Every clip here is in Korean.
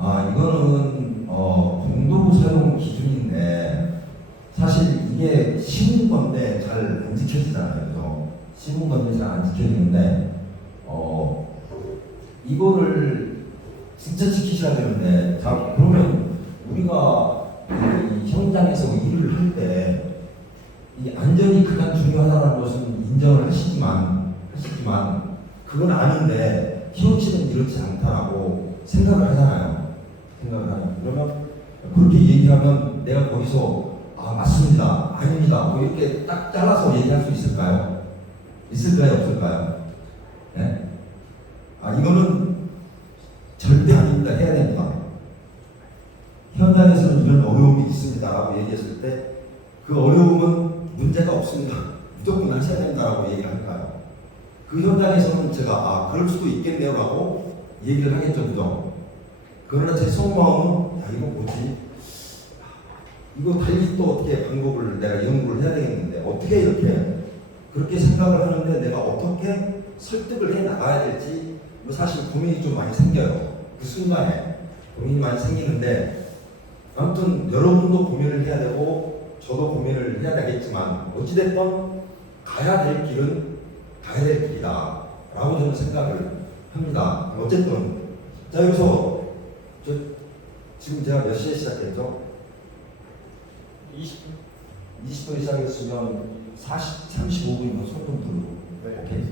이거는 공도 사용 기준인데 사실 이게 쉬운 건데 잘 안 지켜지잖아요. 그죠? 쉬운 건데 잘 안 지켜지는데 이거를 진짜 지키셔야 되는데 자 그러면 우리가 이 현장에서 일을 할 때 이 안전이 가장 중요하다는 것은 인정을 하시지만 그건 아는데 현실은 이렇지 않다라고 생각을 하잖아요. 그러면 그렇게 얘기하면 내가 거기서 맞습니다, 아닙니다 뭐 이렇게 딱 잘라서 얘기할 수 있을까요? 있을까요? 없을까요? 네? 이거는 절대 아닙니다. 해야 됩니다. 현장에서는 이런 어려움이 있습니다라고 얘기했을 때 그 어려움은 문제가 없습니다. 무조건 하셔야 된다라고 얘기를 할까요? 그 현장에서는 제가 그럴 수도 있겠네요라고 얘기를 하겠죠, 그죠? 그러나 제 속마음은 이거 뭐지? 이거 달리 또 어떻게 방법을 내가 연구를 해야 되겠는데 어떻게 이렇게 그렇게 생각을 하는데 내가 어떻게 설득을 해 나가야 될지 사실 고민이 좀 많이 생겨요. 그 순간에 고민이 많이 생기는데 아무튼 여러분도 고민을 해야 되고 저도 고민을 해야 되겠지만 어찌됐든 가야 될 길은 가야 될 길이다 라고 저는 생각을 합니다. 어쨌든 자 여기서 지금 제가 몇 시에 시작했죠? 20분 시작했으면 35분이면 손 좀 들고. 네. 오케이.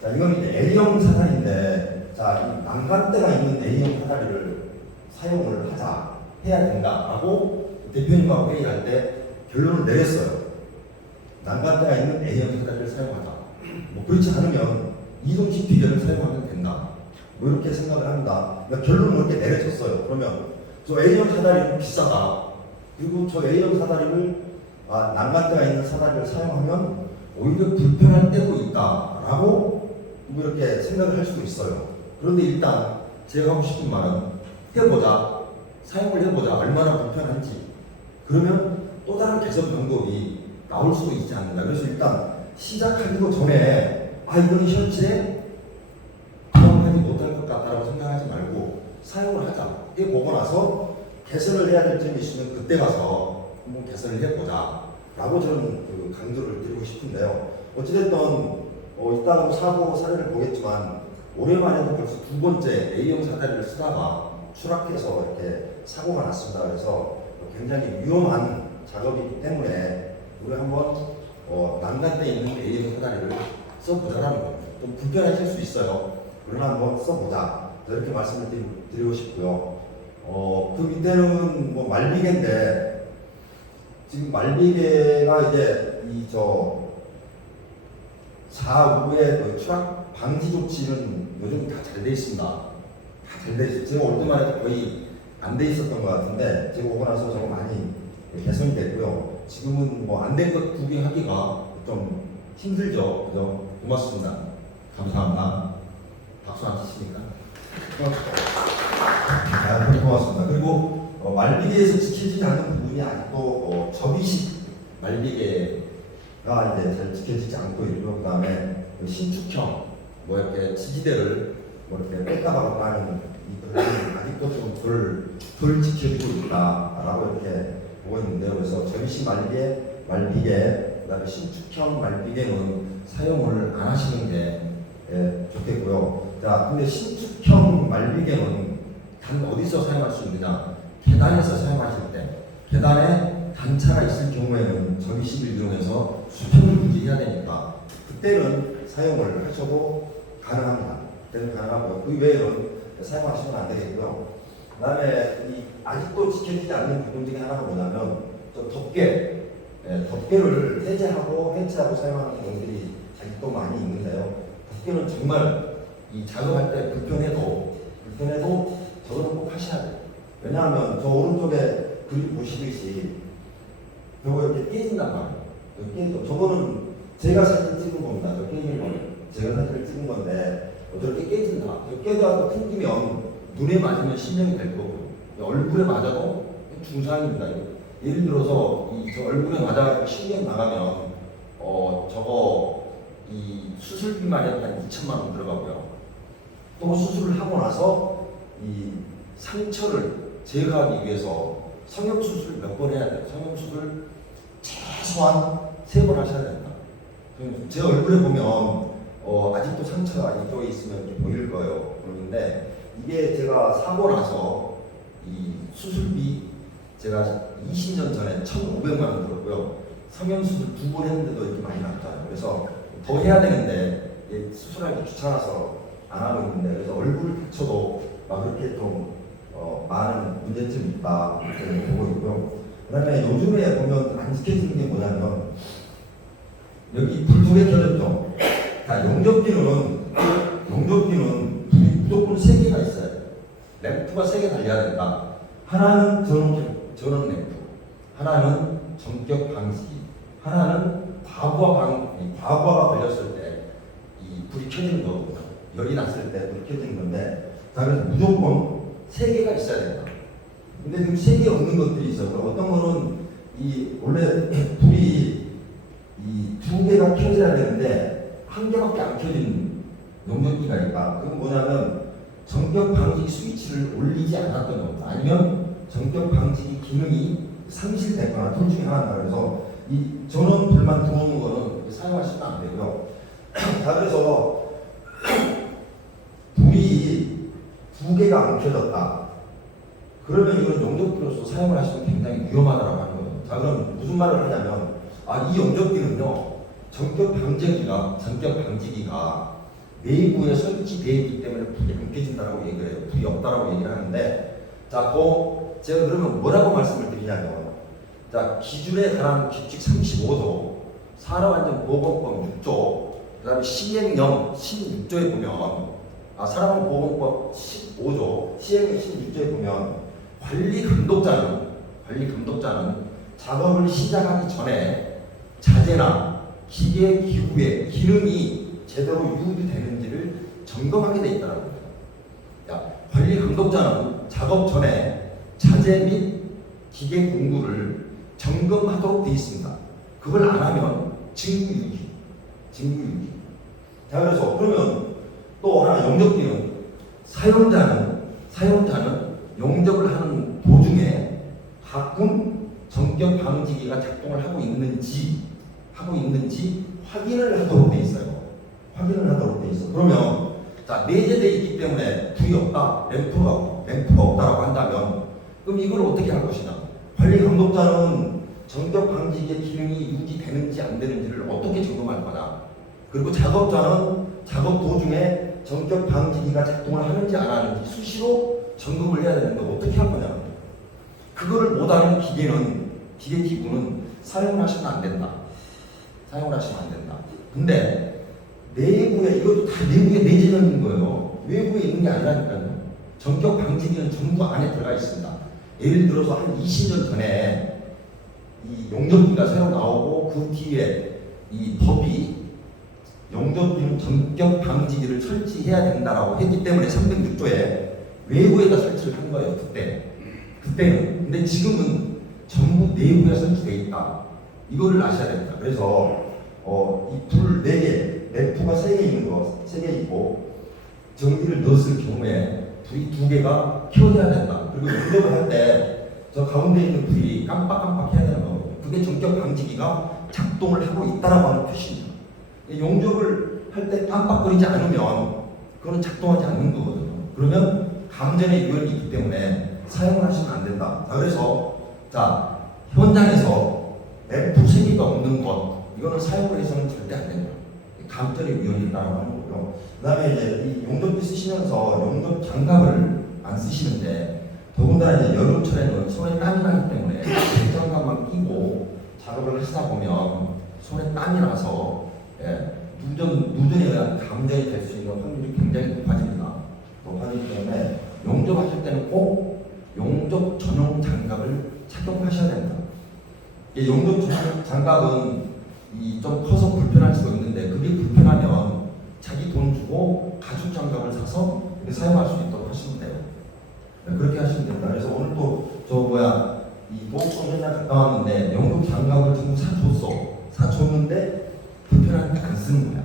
자, 이건 이제 A형 사다리인데, 자, 이 난간대가 있는 A형 사다리를 사용을 해야 된다라고 대표님하고 회의를 할 때 결론을 내렸어요. 난간대가 있는 A형 사다리를 사용하자. 뭐 그렇지 않으면 이동식 비결을 사용하면 된다. 뭐 이렇게 생각을 합니다. 그러니까 결론을 이렇게 내려졌어요. 그러면 저 A형 사다리는 비싸다. 그리고 저 A형 사다리를 난간대가 있는 사다리를 사용하면 오히려 불편할 때도 있다라고 뭐 이렇게 생각을 할 수도 있어요. 그런데 일단 제가 하고 싶은 말은 해보자. 사용을 해보자. 얼마나 불편한지. 그러면 또 다른 개선 방법이 나올 수도 있지 않는다. 그래서 일단 시작하기도 전에 이거는 현실에 경험하지 못할 것 같다라고 생각하지 말고 사용을 하자. 해보고 나서 개선을 해야 될 점이 있으면 그때 가서 한번 개선을 해보자 라고 저는 그 강조를 드리고 싶은데요. 어찌됐든 이따가 사고 사례를 보겠지만 올해만 해도 벌써 두 번째 A형 사다리를 쓰다가 추락해서 이렇게 사고가 났습니다. 그래서 굉장히 위험한 작업이기 때문에 우리 한번 난간대에 있는 A형 사다리를 써보자라는 거예요. 좀 불편하실 수 있어요. 그러나 한번 써보자. 이렇게 말씀을 드리고 싶고요. 그 밑에는 뭐 말비계인데 지금 말비계가 이제 사후의 그 추락 방지 조치는 요즘 다 잘 돼 있습니다. 다 잘 돼 있어요. 제가 올 때만 해도 거의 안 돼 있었던 것 같은데 제가 오고 나서 저거 많이 개선이 됐고요. 지금은 뭐 안 된 것 구경하기가 좀 힘들죠. 그죠? 고맙습니다. 감사합니다. 박수 안 치십니까? 고맙습니다. 그리고 말비계에서 지켜지지 않는 부분이 아직도 접이식 말비계가 이제 잘 지켜지지 않고 있고 그다음에 신축형 뭐 이렇게 지지대를 뭐 이렇게 뺄까봐 하는 이들은 아직도 좀 덜 지켜지고 있다라고 이렇게 보고 있는데요. 그래서 접이식 말비계 그다음에 신축형 말비계는 사용을 안 하시는 게 좋겠고요. 자, 근데 신축형 말비계는 단 어디서 사용할 수 있느냐? 계단에서 사용하실 때, 계단에 단차가 있을 경우에는 접이식을 이용해서 수평을 유지해야 되니까 그때는 사용을 하셔도 가능합니다. 그때는 가능하고요. 그 외에는 사용하시면 안 되겠고요. 그 다음에 아직도 지켜지지 않는 부분 중에 하나가 뭐냐면 덮개를 해체하고 사용하는 경우들이 아직도 많이 있는데요. 덮개는 정말 작업할 때 불편해도 저거는 꼭 하셔야 돼요. 왜냐하면 저 오른쪽에 그림 보시듯이 저거 이렇게 깨진단 말이에요. 저거는 제가 사진 찍은 겁니다. 저 깨진 거는 제가 사진을 찍은 건데 저렇게 깨진다. 깨져서 튕기면 눈에 맞으면 실명이 될 거고요. 얼굴에 맞아도 중상입니다. 예를 들어서 저 얼굴에 맞아서 실명 나가면 저거 이 수술비만 해도 한 2천만 원 들어가고요. 또 수술을 하고 나서 이 상처를 제거하기 위해서 성형수술 몇 번 해야 돼요? 성형수술 최소한 3번 하셔야 된다. 제 얼굴에 보면 아직도 상처가 이쪽에 있으면 이렇게 보일 거예요. 보이는데 이게 제가 사고 나서 이 수술비 제가 20년 전에 1,500만 원 들었고요. 성형수술 2번 했는데도 이렇게 많이 났잖아요. 그래서 더 해야 되는데 수술하기 귀찮아서 안 하고 있는데, 그래서 얼굴 다쳐도 막 그렇게 좀 많은 문제점이 있다 이렇게 보고 있고요. 그 다음에 요즘에 보면 안 지켜지는 게 뭐냐면 여기 불 2개 켜졌죠. 자, 용접기는 불이 무조건 3개가 있어야 돼요. 램프가 3개 달려야 된다. 하나는 전원 램프, 하나는 전격 방지기, 하나는 과부하가 걸렸을 때 이 불이 켜지는 거거든요. 열이 났을 때 불이 켜지는 건데, 자, 그래서 무조건 3개가 있어야 된다. 근데 지금 3개 없는 것들이 있어요. 어떤 거는 원래 불이 2개가 켜져야 되는데 1개밖에 안 켜진 용접기가 있다. 그건 뭐냐면 전격 방지기 스위치를 올리지 않았던 겁니다. 아니면 전격 방지기 기능이 상실됐거나 둘 중에 하나다. 그래서 이 전원 불만 들어오는 거는 사용하시면 안 되고요. 자, 그래서 불이 2개가 안 켜졌다. 그러면 이건 용접기로서 사용을 하시면 굉장히 위험하다고 하는 거예요. 자, 그럼 무슨 말을 하냐면 이 용접기는요, 전격 방지기가 내부에 설치되어 있기 때문에 불이 안 켜진다라고 얘기를 해요. 불이 없다라고 얘기를 하는데, 자, 제가 그러면 뭐라고 말씀을 드리냐면, 자, 기준에 관한 규칙 35조, 산업안전보건법 6조, 그 다음에 시행령 16조에 보면, 산업안전보건법 15조, 시행령 16조에 보면, 관리감독자는 작업을 시작하기 전에 자재나 기계 기구의 기능이 제대로 유지되는지를 점검하게 돼 있다는 거예요. 관리감독자는 작업 전에 자재 및 기계 공구를 점검하도록 되어 있습니다. 그걸 안 하면 직무유기. 자, 그러면 또 하나, 용접기는 사용자는 용접을 하는 도중에 가끔 전격 방지기가 작동을 하고 있는지 확인을 하도록 돼 있어요. 그러면 자, 내재되어 있기 때문에 불이 없다, 램프가 없다라고 한다면, 그럼 이걸 어떻게 할 것이냐? 관리 감독자는 전격 방지기의 기능이 유지되는지 안 되는지를 어떻게 점검할 거냐? 그리고 작업자는 작업 도중에 전격 방지기가 작동을 하는지 안 하는지 수시로 점검을 해야 되는데 어떻게 할 거냐? 그거를 못하는 기구는 사용을 하시면 안 된다. 근데 이것도 다 내부에 내재되어 있는 거예요. 외부에 있는 게 아니라니까요. 전격 방지기는 전부 안에 들어가 있습니다. 예를 들어서 한 20년 전에 이 용접기가 새로 나오고 그 뒤에 이 법이 용접기는 전격 방지기를 설치해야 된다라고 했기 때문에 306조에 외부에다 설치를 한 거예요. 그때는. 근데 지금은 전부 내부에 설치되어 있다. 이거를 아셔야 됩니다. 그래서 이 불 4개, 램프가 3개 있고 전기를 넣었을 경우에 불이 2개가 켜져야 된다. 그리고 용접을 할 때 저 가운데 있는 불이 깜빡깜빡 해야 되는 거거든요. 그게 전격 방지기가 작동을 하고 있다라고 하는 표시입니다. 용접을 할 때 깜빡거리지 않으면 그거는 작동하지 않는 거거든요. 그러면 감전의 위험이 있기 때문에 사용을 하시면 안 된다. 그래서 현장에서 램프 3개가 없는 것, 이거는 사용을 해서는 절대 안 됩니다. 감전의 위험이 있다고 하는 거고요. 그 다음에 이제 이 용접기 쓰시면서 용접 장갑을 안 쓰시는데, 더군다나 이제 여름철에는 손에 땀이 나기 때문에 장갑만 끼고 작업을 하시다 보면 손에 땀이 나서 누전에 의한 감전이 될 수 있는 확률이 굉장히 높아지기 때문에 용접하실 때는 꼭 용접 전용 장갑을 착용하셔야 됩니다. 용접 전용 장갑은 좀 커서 불편할 수가 있는데, 그게 불편하면 자기 돈 주고 가죽 장갑을 사서 사용할 수 있도록 하시면 돼요. 그렇게 하시면 됩니다. 그래서 오늘 또 이 보호성 현장 갔다 왔는데 용접 장갑을 지금 사줬는데 불편하니까 안 쓰는 거야.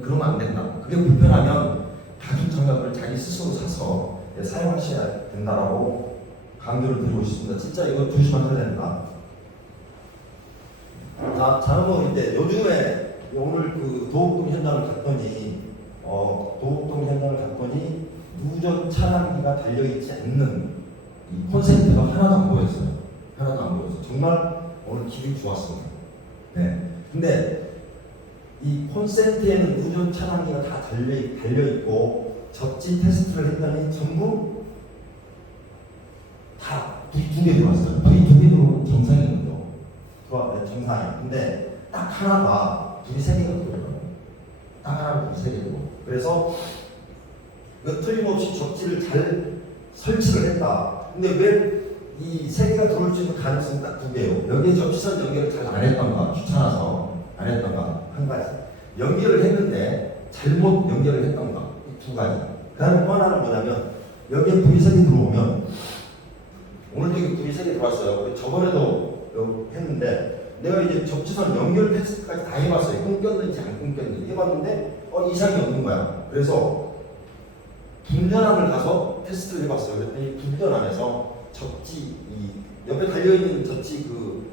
그러면 안 된다. 그게 불편하면 가죽 장갑을 자기 스스로 사서 사용하셔야 된다라고 강조를 드리고 싶습니다. 진짜 이거 조심하셔야 된다. 자, 자는모인데 요즘에 오늘 그 도곡동 현장을 갔더니 도곡동 현장을 갔더니 누전 차량기가 달려있지 않는 이 콘센트가 하나도 안 보였어요. 하나도 안 보였어요. 정말 오늘 기분이 좋았습니다. 네. 근데 이 콘센트에는 누전 차량기가 다 달려있고 접지 테스트를 했더니 전부 다 불이 2개 들어왔어요. 불이 2개 들어오면 정상이거든요. 정상이에요. 근데 딱 하나가 불이 3개가 들어요. 딱 하나가 불이 3개 들어. 그래서 그 틀림없이 접지를 잘 설치를 했다. 근데 왜 이 3개가 들어올 수 있는 가능성이 딱 2개예요. 여기에 접지선 연결을 잘 안 했던가, 귀찮아서 안 했던가, 한 가지. 연결을 했는데 잘못 연결을 했던가, 이 2가지. 그 다음에 또 하나는 뭐냐면 여기에 불이 3개 들어오면 오늘도 여기 불이 3개 들어왔어요. 저번에도 했는데 내가 이제 접지선 연결 테스트까지 다 해봤어요. 끊겼는지 안 끊겼는지 해봤는데 이상이 없는 거야. 그래서 분전함을 가서 테스트를 해봤어요. 그랬더니 분전함에서 접지 이 옆에 달려있는 접지 그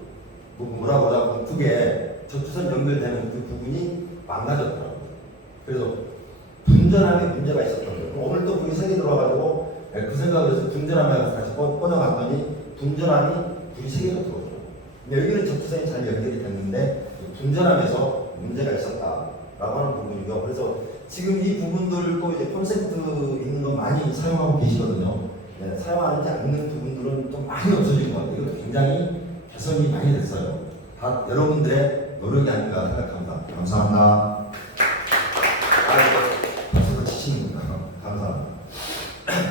뭐라고 하자 그게 접지선 연결되는 그 부분이 망가졌더라고요. 그래서 분전함에 문제가 있었던 거예요. 오늘 또 불이 3개 들어와가지고 그 생각을 해서 분전함에 가서 다시 꺼져갔더니 분전함이 불이 3개가 들어오죠. 근데 여기는 접지선이 잘 연결이 됐는데 분전함에서 문제가 있었다라고 하는 부분이고요. 그래서 지금 이 부분들도 이제 콘센트 있는 거 많이 사용하고 계시거든요. 네, 사용하지 않는 부분들은 좀 많이 없어진 것 같아요. 이것도 굉장히 개선이 많이 됐어요. 다 여러분들의 노력이 아닌가 생각합니다. 감사합니다. 박수로 치시는구나. 감사합니다.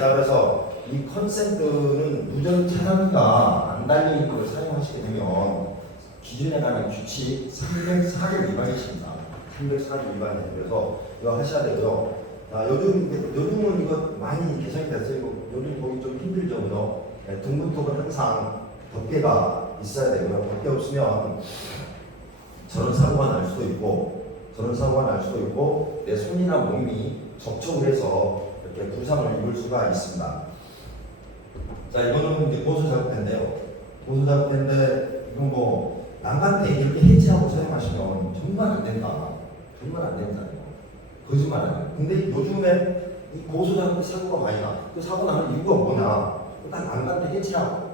자, 그래서 이 콘센트는 누전 차량기가 안 달려있는 걸 사용하시게 되면 기준에 관한 규칙 304조 위반이십니다. 304조 위반이에요. 그래서 이거 하셔야 되고요. 자, 요즘은 이거 많이 개선이 됐어요. 요즘 보기 좀 힘들죠. 그죠? 네, 등분턱은 항상 덮개가 있어야 되고요. 덮개 없으면 저런 사고가 날 수도 있고, 내 손이나 몸이 접촉을 해서 이렇게 부상을 입을 수가 있습니다. 자, 이거는 이제 보수 작업대인데요. 보수 작업대인데 이건 뭐 난간대 이렇게 해지하고 사용하시면 정말 안 된다. 정말 안 된다. 거짓말 아니에요. 근데 요즘에 이 보수 작업대 사고가 많이 나. 그 사고 나는 이유가 뭐냐? 일단 난간대 해지하고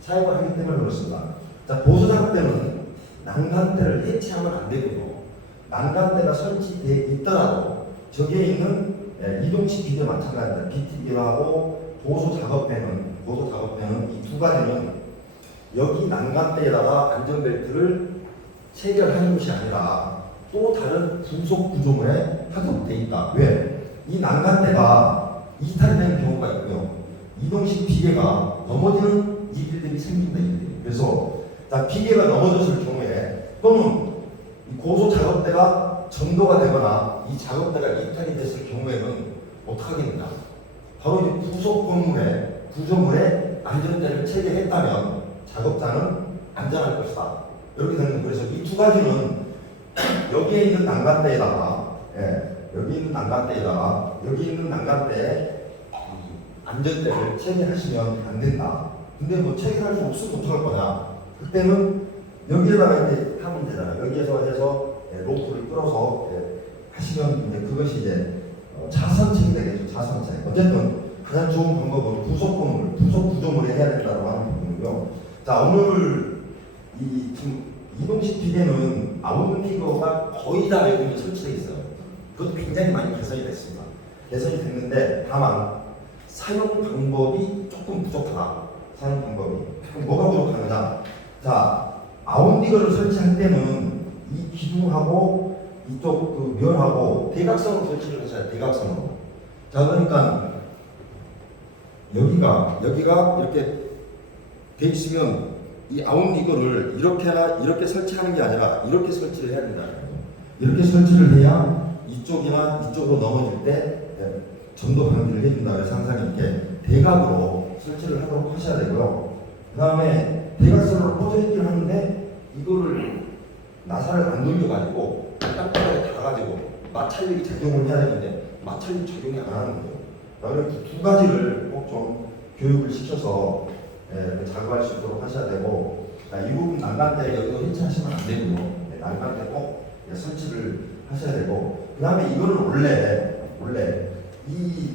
사용을 하기 때문에 그렇습니다. 자, 보수 작업대는 난간대를 해체하면 안 되고요. 난간대가 설치되어 있더라도 저기에 있는 이동식 기계 마찬가지입니다. BT기하고 보수 작업대는 이 2가지는 여기 난간대에다가 안전벨트를 체결하는 것이 아니라 또 다른 부속 구조물에 하도록 되어 있다. 왜? 이 난간대가 이탈이 되는 경우가 있고요. 이동식 비계가 넘어지는 일들이 생긴다. 그래서 자, 비계가 넘어졌을 경우에 또는 이 고소 작업대가 전도가 되거나 이 작업대가 이탈이 됐을 경우에는 어떻게 하겠느냐? 바로 이 부속 구조물에 안전대를 체계했다면 작업자는 안전할 것이다. 이렇게 되는 거예요. 그래서 이 2가지는 여기에 있는 난간대에다가 여기 있는 난간대에 안전대를 체계하시면 안 된다. 근데 뭐 체계할 수 없으면 어떡할 거냐? 그때는 여기에다가 이제 하면 되잖아요. 여기에서 해서 로프를 끌어서 하시면 이제 그것이 이제 자선책이 되겠죠. 자선책. 어쨌든 가장 좋은 방법은 부속 구조물에 해야 된다고 하는 부분이고요. 자, 오늘 이 지금 이동식 비계는 아웃리거가 거의 다 외국에 설치되어 있어요. 그것도 굉장히 많이 개선이 됐습니다. 개선이 됐는데 다만 사용 방법이 조금 부족하다. 사용 방법이. 그럼 뭐가 부족하느냐? 자, 아웃리거를 설치할 때는 이 기둥하고 이쪽 그 면하고 대각선으로 설치를 하셔야 돼요. 대각선으로. 자, 그러니까 여기가 이렇게 돼 있으면 이 아웃리거를 이렇게 설치하는 게 아니라 이렇게 설치를 해야 된다는 거죠. 이렇게 설치를 해야 이쪽이나 이쪽으로 넘어질 때 전도 방지를 해준다. 그래서 항상 이렇게 대각으로 설치를 하도록 하셔야 되고요. 그 다음에 대각선으로 뻗어있긴 하는데 이거를 나사를 안 돌려가지고 땅바닥에 닿아가지고 마찰력이 작용을 해야 되는데 마찰력 적용이 안 하는 거죠. 그래서 두 가지를 꼭 좀 교육을 시켜서 자극할 수 있도록 하셔야 되고, 이 부분 난간대 여기서 해체하시면 안 되고요. 난간대 꼭 설치를 하셔야 되고, 그 다음에 이거는 원래 이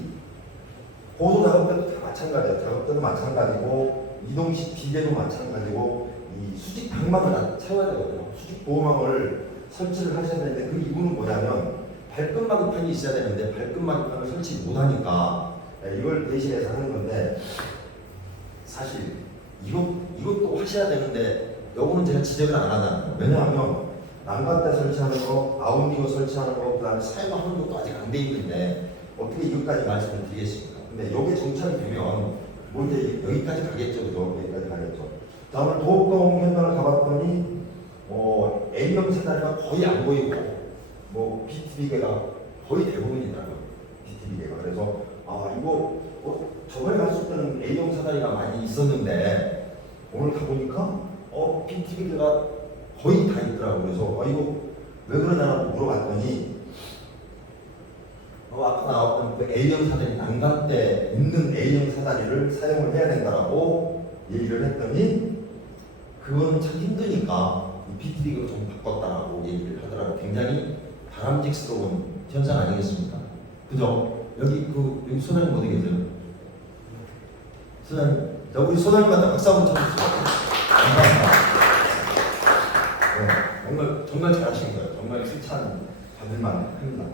고소 작업 때도 다 마찬가지예요. 작업 때도 마찬가지고, 이동식 비계도 마찬가지고, 이 수직 방망을 다 채워야 되거든요. 수직 보호망을 설치를 하셔야 되는데, 그 이유는 뭐냐면 발끝 마개판이 있어야 되는데 발끝 마개판을 설치 못하니까 이걸 대신해서 하는 건데, 사실 이것도 하셔야 되는데 요거는 제가 지적을 안 하잖아요. 왜냐하면 난간대 설치하는 거, 아웃리거 설치하는 거, 그다음에 사용하는 것도 아직 안 돼 있는데 어떻게 이것까지 말씀을 드리겠습니까? 근데 요게 정착이 되면 뭐 이제 여기까지 가겠죠, 그죠? 여기까지 가겠죠. 다음에 도곡동 현장을 가봤더니 A형 사다리가 거의 안 보이고 BTB계가 거의 대부분이더라고요. BTB계가. 그래서 이거 저번에 갔을 때는 A형 사다리가 많이 있었는데 오늘 가보니까 BTB계가 거의 다 있더라고요. 그래서 이거 왜 그러냐고 물어봤더니 아까 나왔던 그 A형 사다리, 난간대 있는 A형 사다리를 사용을 해야 된다라고 얘기를 했더니 그건 참 힘드니까 BTB계로 좀 바꿨다라고 얘기를 하더라고요. 굉장히 바람직스러운 현상 아니겠습니까? 그죠? 여기 소장님 어디 계세요? 소장님, 우리 소장님한테 박수 한번 쳐주세요. 감사합니다. 정말 잘하신 거예요. 정말 칭찬 받을만 합니다.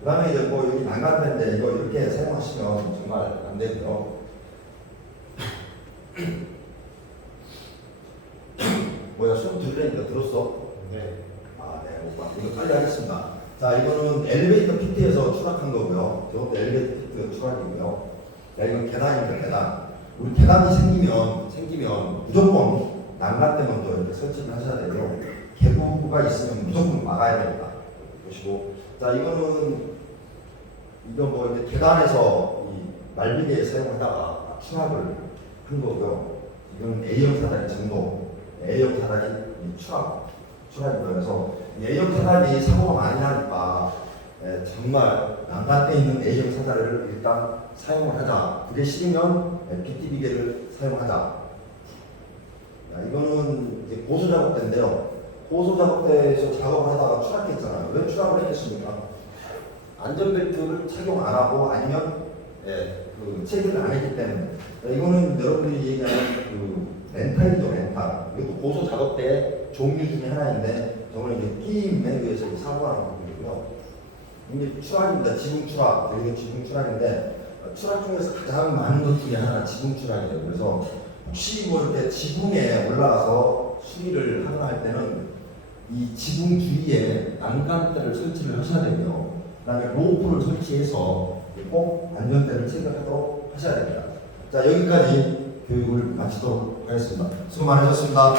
그 다음에 이제 여기 난간대인데 이거 이렇게 사용하시면 정말 안 되고요. 뭐야, 수업 들으려니까 들었어? 네. 네. 이거 빨리 하겠습니다. 자, 이거는 엘리베이터 피트에서 추락한 거고요. 저것도 엘리베이터 피트 추락이고요. 이건 계단입니다, 계단. 우리 계단이 생기면 무조건 난간대 먼저 이렇게 설치를 하셔야 되고요. 개부가 있으면 무조건 막아야 됩니다. 보시고. 자, 이거 이렇게 계단에서 이 말비계 사용하다가 추락을 한 거고요. 이건 A형 사다리 정도. A형 사다리 추락입니다. 그래서 A형 사다리 사고가 많이 나니까 정말 난간대에 있는 A형 사다리를 일단 사용을 하자. 그게 싫으면 BTB계를 사용하자. 이거는 이제 고소 작업대인데요. 고소 작업대에서 작업을 하다가 추락했잖아요. 왜 추락을 했겠습니까? 안전벨트를 착용 안 하고 아니면 체크를 안 했기 때문에. 이거는 여러분들이 얘기하는 렌탈이죠, 렌탈. 이것도 고소 작업대의 종류 중에 하나인데, 저는 이제 끼임에 의해서 사고가 난 부분이고요. 이게 추락입니다. 지붕 추락. 여기가 지붕 추락인데, 추락 중에서 가장 많은 것 중에 하나가 지붕 추락이에요. 그래서 혹시 이렇게 지붕에 올라가서 수리를 하거나 할 때는 이 지붕 주위에 난간대를 설치를 하셔야 되고요. 그 다음에 로프를 설치해서 꼭 안전대를 체크하도록 하셔야 됩니다. 자, 여기까지 교육을 마치도록 하겠습니다. 수고 많으셨습니다.